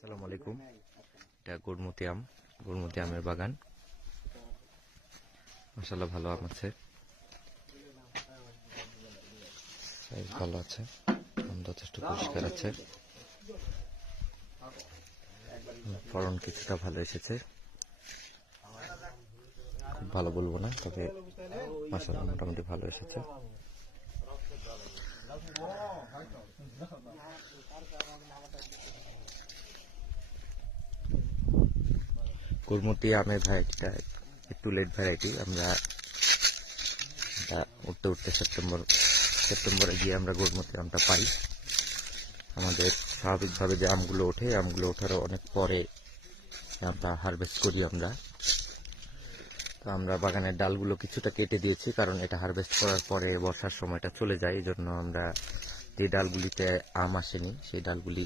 আসসালামু আলাইকুম। এটা গুড়মতি আমের বাগান। মাশাআল্লাহ ভালো আম আছে, সাইজ ভালো আছে, আম যথেষ্ট পরিষ্কার আছে, ফলন কিছুটা ভালো এসেছে, খুব ভালো বলবো না, তবে মাশাআল্লাহ মোটামুটি ভালো এসেছে। গুড়মতি আমের ভ্যারাইটিটা একটু লেট ভ্যারাইটি। আমরা উঠতে উঠতে সেপ্টেম্বরে গিয়ে আমরা গুড়মতি আমটা পাই। আমাদের স্বাভাবিকভাবে যে আমগুলো ওঠে, আমগুলো ওঠারও অনেক পরে আমটা হারভেস্ট করি আমরা। তো আমরা বাগানের ডালগুলো কিছুটা কেটে দিয়েছি, কারণ এটা হারভেস্ট করার পরে বর্ষার সময়টা চলে যায়। এই জন্য আমরা যে ডালগুলিতে আম আসেনি সেই ডালগুলি